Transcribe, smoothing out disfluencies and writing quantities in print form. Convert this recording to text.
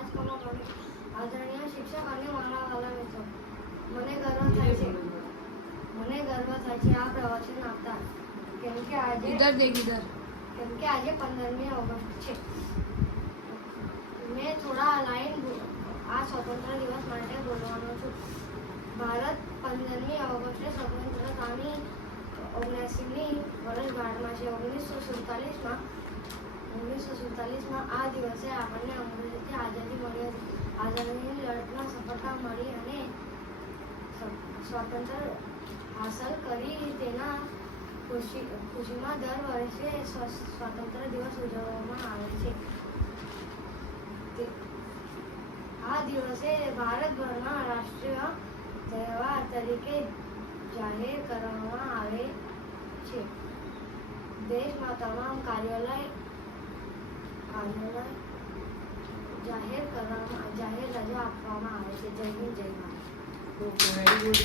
આજકાલમાં આદરણીય શિક્ષક અને મારા વાલા મિત્રો, મને ગર્વ થાય છે આ પ્રવચન આપતા, કેમ કે આજે 15મી ઓગસ્ટ છે. મેં થોડા લાઈન આ સ્વતંત્ર દિવસ માટે બોલવાનો છું. ભારત 15મી ઓગસ્ટે સ્વતંત્રતાની 79મી વર્ષગાંઠમાં છે. 1947માં આ દિવસે આપણને અંગ્રેજોથી આઝાદી મળી હતી. આઝાદીની લડતમાં સફળતા મળી અને સ્વાતંત્ર્ય હાંસલ કરી. તેના ખુશીમાં દર વર્ષે સ્વાતંત્ર્ય દિવસ ઉજવવામાં આવે છે. આ દિવસે ભારતભરમાં રાષ્ટ્રીય તહેવાર તરીકે જાહેર કરવામાં આવે છે. દેશમાં તમામ કાર્યાલય જાહેર રજા આપવામાં આવે છે. જય હિન્દ, જય ભારત. Okay, very good.